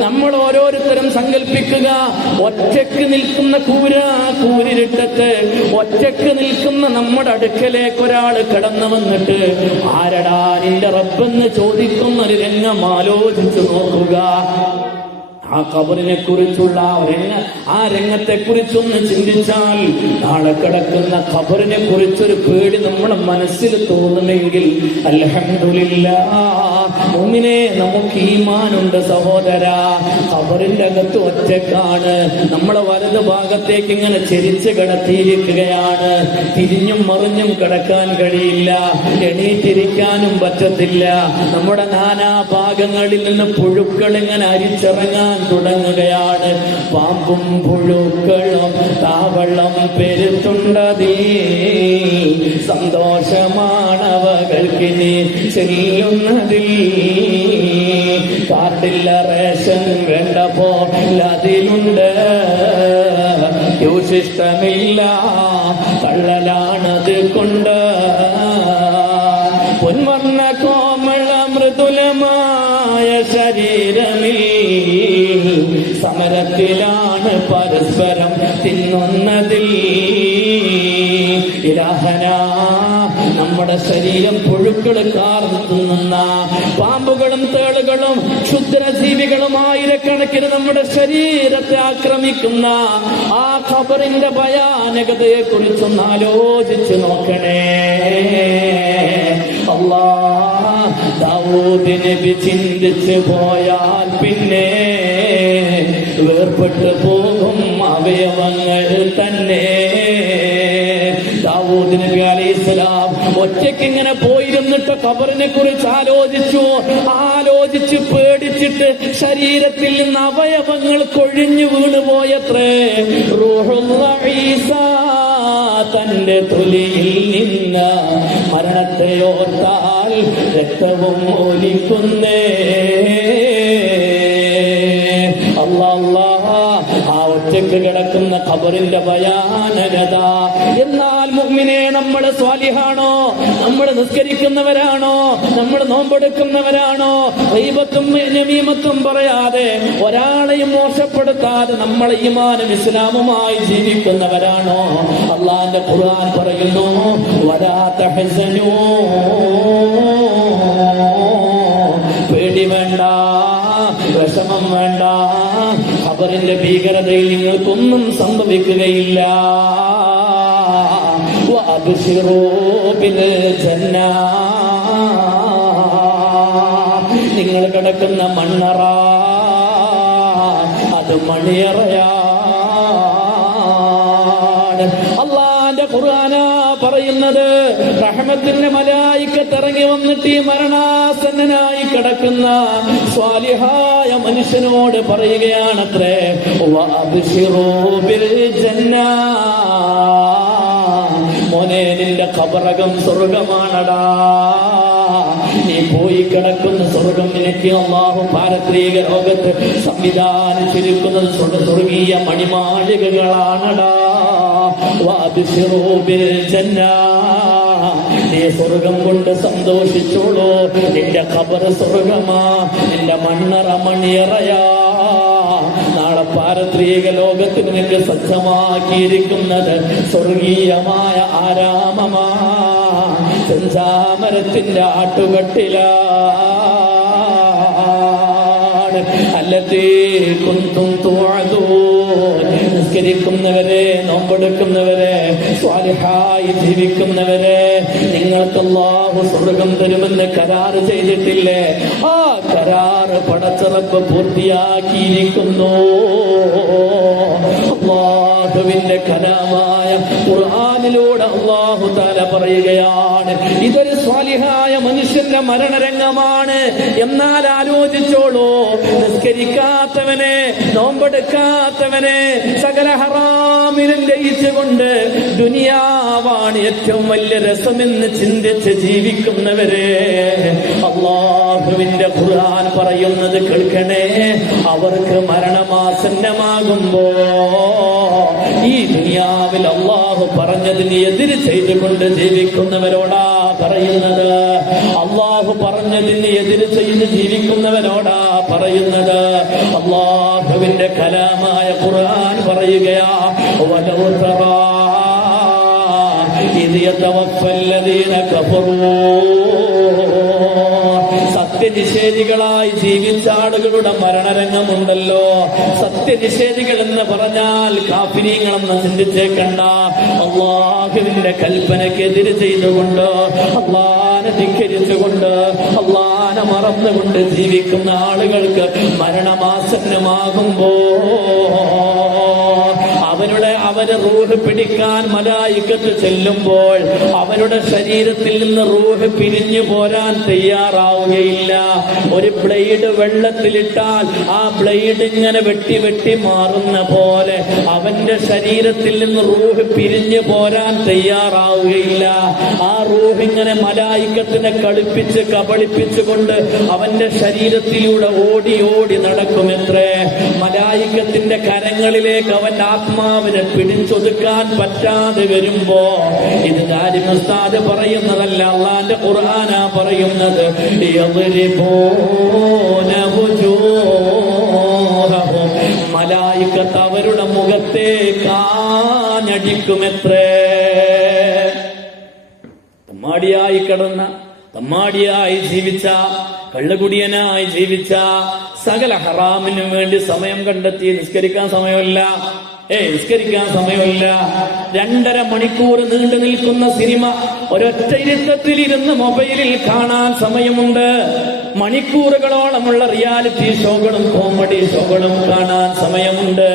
നമ്മൾ ഓരോരുത്തരും സങ്കല്പിക്കുക ഒറ്റയ്ക്ക് നിൽക്കുന്ന കൂര കൂരിരുട്ടത്ത്. ഒറ്റയ്ക്ക് നിൽക്കുന്ന നമ്മുടെ അടുക്കലേക്ക് ഒരാൾ കടന്നു വന്നിട്ട് ആരടാ നിന്റെ റബ്ബെന്ന് ചോദിക്കുന്ന ഒരു രംഗം ആലോചിച്ചു നോക്കുക. ആ കബറിനെ കുറിച്ചുള്ള ആ രംഗ ആ രംഗത്തെ കുറിച്ചൊന്ന് ചിന്തിച്ചാൽ നാളെ കിടക്കുന്ന ഖബറിനെ കുറിച്ചൊരു പേടി നമ്മുടെ മനസ്സിൽ തോന്നുമെങ്കിൽ അല്ലഹമില്ല ഒന്നിനെ നമുക്ക് ഈമാനുണ്ട് സഹോദര. ഖബറിന്റെ അകത്ത് ഒറ്റക്കാണ്. നമ്മളെ വലത് ഭാഗത്തേക്ക് ഇങ്ങനെ ചെരിച്ച് കിടത്തിയിരിക്കുകയാണ്. തിരിഞ്ഞും മറിഞ്ഞും കിടക്കാൻ കഴിയില്ല. എണീറ്റിരിക്കാനും പറ്റത്തില്ല. നമ്മുടെ നാനാ ഭാഗങ്ങളിൽ നിന്ന് പുഴുക്കൾ ഇങ്ങനെ അരിച്ചിറങ്ങാൻ തുടങ്ങുകയാണ്. പാമ്പും പുഴുക്കളും താവളം പെരുത്തുണ്ടതേ. സന്തോഷമാണവകൾക്കിനി ചെല്ലുന്നതിൽ കാട്ടില്ല റേഷൻ വേണ്ട പോലതിലുണ്ട് യോശിഷ്ടമില്ല തള്ളലാണത് കൊണ്ട്. സമരത്തിലാണ് പരസ്പരം തിന്നുന്നതിൽ. ഇലാഹന നമ്മുടെ ശരീരം പുഴുക്കൾ കാർന്നു തിന്നുന്ന പാമ്പുകളും തേളുകളും ക്ഷുദ്രജീവികളും ആയിരക്കണക്കിന് നമ്മുടെ ശരീരത്തെ ആക്രമിക്കുന്ന ആ ഖബറിന്റെ ഭയാനകതയെ കുറിച്ചൊന്ന് ആലോചിച്ച് നോക്കണേ. അള്ളാ ദൗദിനെ ചിന്തിച്ചു പോയാൽ പിന്നെ വേർപെട്ടു പോകും അവയവങ്ങൾ തന്നെ. ദാവൂദ് ഒറ്റയ്ക്ക് ഇങ്ങനെ പോയിരുന്നിട്ട് കബറിനെ കുറിച്ച് ആലോചിച്ചു. ആലോചിച്ച് പേടിച്ചിട്ട് ശരീരത്തിൽ നിന്ന് അവയവങ്ങൾ കൊഴിഞ്ഞു വീണു പോയത്രേ. തന്റെ തൊലിയിൽ നിന്ന് മരണത്തെ ഓർത്താൽ രക്തവും ഒലിക്കുന്നേ. ഒറ്റയ്ക്ക് കിടക്കുന്ന ഖബറിന്റെ ഭയാനകത. എന്നാൽ മുഅ്മിനെ നമ്മൾ സ്വാലിഹാണോ? നമ്മൾ നിസ്കരിക്കുന്നവരാണോ? നമ്മൾ നോമ്പെടുക്കുന്നവരാണോ? ദൈവത്തും നമീമത്തും പറയാതെ ഒരാളെയും മോശപ്പെടുത്താതെ നമ്മൾ ഈമാനും ഇസ്ലാമുമായി ജീവിക്കുന്നവരാണോ? അള്ളാന്റെ ഖുർആൻ പറയുന്നു പേടി വേണ്ട വിഷമം വേണ്ട. ഖബറിന്റെ ഭീകരതയിൽ നിങ്ങൾക്കൊന്നും സംഭവിക്കുകയില്ല. നിങ്ങൾ കിടക്കുന്ന മണ്ണറ അത് മണിയറയാണ്. അള്ളാന്റെ ഖുർആാന പറയുന്നത്. റഹ്മത്തിന്റെ മലായിക്കത്ത് ഇറങ്ങി വന്നിട്ട് ഈ മരണാസന്നനായി കിടക്കുന്ന സ്വാലിഹായ മനുഷ്യനോട് പറയുകയാണത്രേ മോനെ നിന്റെ കബറകം സ്വർഗമാണടാ. നീ പോയി കിടക്കുന്ന സ്വർഗം നിനക്ക് അള്ളാഹു പാരത്രീക ലോകത്ത് സംവിധാനിച്ചിരിക്കുന്നത് ചുരുക്കുന്നത് സ്വർഗീയ മണിമാളികകളാണടാ. ബിൽ ജന്നാ. നീ സ്വർഗം കൊണ്ട് സന്തോഷിച്ചോളൂ. നിന്റെ ഖബർ സ്വർഗമാ. നിന്റെ മണ്ണറ മണിയറയാ. നാളെ പാരത്രിക ലോകത്തിന് നിന്നെ സജ്ജമാക്കിയിരിക്കുന്നത് സ്വർഗീയമായ ആരാമമാ. ചെഞ്ചാമരത്തിന്റെ ആട്ടുകട്ടിലാണ് അല്ലത്തേ കുന്തും തോഴതോ നിസ്കരിക്കുന്നവരെ നോമ്പെടുക്കുന്നവരെ സ്വാലിഹായി ജീവിക്കുന്നവരെ നിങ്ങൾക്ക് അല്ലാഹു സ്വർഗം തരുമെന്ന് കരാറ് ചെയ്തിട്ടില്ലേ? ആ കരാറ് പടച്ചിറപ്പ് പൂർത്തിയാക്കിയിരിക്കുന്നു. അള്ളാഹുവിന്റെ കലാമായ ഖുർആനിലൂടെ അള്ളാഹു തല പറയുകയാണ് ഇതൊരു സ്വാലിഹായ മനുഷ്യന്റെ മരണരംഗമാണ്. എന്നാൽ ആലോചിച്ചോളൂ. നിസ്കരിക്കാത്തവനെ നോമ്പെടുക്കാത്തവനെ സകല ഹറാമിനും ലയിച്ചുകൊണ്ട് ദുനിയാവാണ് ഏറ്റവും വലിയ രസമെന്ന് ചിന്തിച്ച് ജീവിക്കുന്നവരെ. അള്ളാഹുവിന്റെ ഖുർആൻ പറയുന്നത് കേൾക്കണേ. അവർക്ക് മരണമാസന്നമാകുമ്പോ ഈ ദുനിയാവിൽ അള്ളാഹു പറഞ്ഞതിന് എതിര് ചെയ്തുകൊണ്ട് ജീവിക്കുന്നവരോടാ പറയുന്നത്? അള്ളാഹു പറഞ്ഞതിന് എതിര് ചെയ്ത് ജീവിക്കുന്നവനോടാ പറയുന്നത്. അള്ളാഹുവിന്റെ കലാമായ ഖുർആൻ പറയുകയാ സത്യനിഷേധികളായി ജീവിച്ച ആളുകളുടെ മരണരംഗമുണ്ടല്ലോ. സത്യനിഷേധികൾ എന്ന് പറഞ്ഞാൽ കാപ്പിനീങ്ങളെന്ന് ചിന്തിച്ചേക്കണ്ട. അള്ളാഹുവിന്റെ കൽപ്പനയ്ക്കെതിര് ചെയ്തുകൊണ്ട് അള്ളാനെ ധിക്കരിച്ചുകൊണ്ട് മറന്നുകൊണ്ട് ജീവിക്കുന്ന ആളുകൾക്ക് മരണമാസന്നമാകുമ്പോ അവരുടെ അവരെ റൂഹ് പിടിക്കാൻ മലായിക്കത്ത് ചെല്ലുമ്പോൾ അവരുടെ ശരീരത്തിൽ നിന്ന് റൂഹ് പിരിഞ്ഞു പോരാൻ തയ്യാറാവുകയില്ല. ഒരു ബ്ലേഡ് വെള്ളത്തിലിട്ടാൽ ആ ബ്ലേഡ് ഇങ്ങനെ വെട്ടി വെട്ടി മാറുന്ന പോലെ അവന്റെ ശരീരത്തിൽ നിന്ന് റൂഹ് പിരിഞ്ഞു പോരാൻ തയ്യാറാവുകയില്ല. ആ റൂഹ് ഇങ്ങനെ മലായിക്കത്തിനെ കളിപ്പിച്ച് കബളിപ്പിച്ചുകൊണ്ട് അവന്റെ ശരീരത്തിലൂടെ ഓടി ഓടി നടക്കുമെത്രേ മലായിക്കത്തിന്റെ കരങ്ങളിലേക്ക് അവൻ ആത്മാവിനെ പിടിച്ചൊതുക്കാൻ പറ്റാതെ വരുമ്പോ ഇത് കാര്യം ഉസ്താദ് പറയുന്നതല്ല അള്ളാന്റെ ഖുർആന പറയുന്നത്. മലായിക്കത്ത് അവരുടെ മുഖത്തെ കാഞ്ഞടിക്കുമെത്രേ മടിയായി കിടന്ന തമ്മാടിയായി ജീവിച്ച കള്ളുകുടിയനായി ജീവിച്ച സകല ഹറാമിനും വേണ്ടി സമയം കണ്ടെത്തി നിസ്കരിക്കാൻ സമയമില്ല. ഏ നിസ്കരിക്കാൻ സമയമില്ല. രണ്ടര മണിക്കൂർ നീണ്ടു നിൽക്കുന്ന സിനിമ ഒരൊറ്റ ഇരുത്തത്തിൽ ഇരുന്ന് മൊബൈലിൽ കാണാൻ സമയമുണ്ട്. മണിക്കൂറുകളോളമുള്ള റിയാലിറ്റി ഷോകളും കോമഡി ഷോകളും കാണാൻ സമയമുണ്ട്.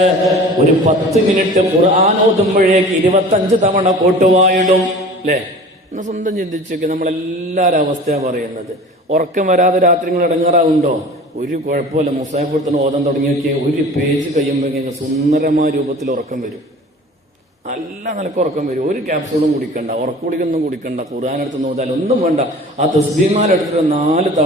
ഒരു പത്ത് മിനിറ്റ് ഖുർആൻ ഓതുമ്പോഴേക്ക് ഇരുപത്തഞ്ച് തവണ കോട്ടുവായിടും അല്ലേ? ഒന്ന് സ്വന്തം ചിന്തിച്ചൊക്കെ നമ്മളെല്ലാവരും അവസ്ഥയാണ് പറയുന്നത്. ഉറക്കം വരാതെ രാത്രികൾ ഇടങ്ങാറാവുണ്ടോ? ഒരു കുഴപ്പമില്ല. മുസാഫിടുത്തിന് ഓതാൻ നോക്കിയാൽ ഒരു പേജ് കഴിയുമ്പോൾ സുന്ദരമായ രൂപത്തിൽ ഉറക്കം വരും. നല്ല നിലയ്ക്ക് ഉറക്കം വരും. ഒരു ക്യാപ്സൂളും കുടിക്കണ്ട. ഉറക്കുടിക്കൊന്നും കുടിക്കണ്ട. ഖുർആൻ എടുത്ത് നോക്കിയാൽ ഒന്നും വേണ്ട. ആ തസ്ബീമാലെടുത്തിട്ട് നാല്